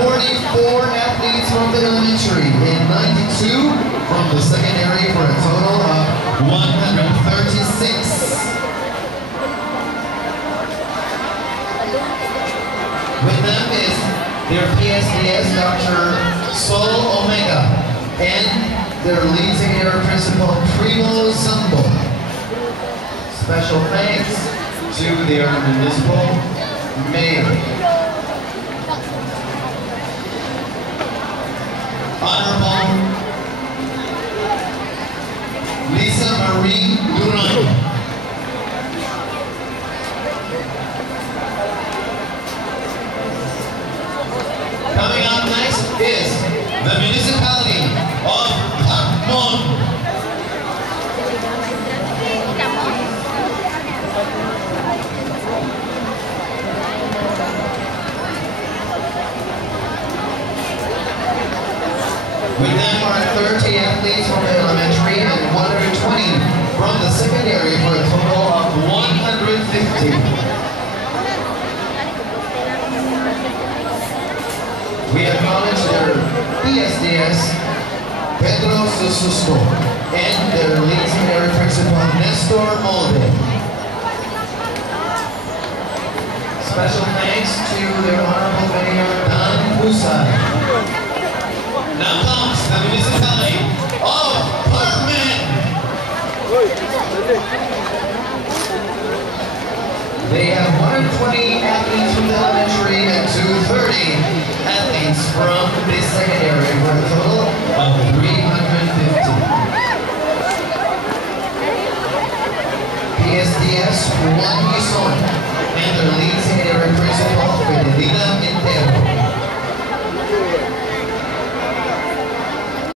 44 athletes from the elementary and 92 from the secondary for a total of 136. With them is their PSDS Dr. Sol Omega and their lead secretary principal Primo Zumbo. Special thanks to their municipal mayor. Honorable Lisa Marie Duran. Coming up next is the municipality of Pagmon. With them are 30 athletes from the elementary and 120 from the secondary for a total of 150. We acknowledge their PSDS, Pedro Sussusto, and their lead secondary principal, Nestor Molde. Special thanks to their Honorable Mayor, Dan Pusay. Now comes the municipality of Parkman. They have 120 athletes from the elementary and 230 athletes from the secondary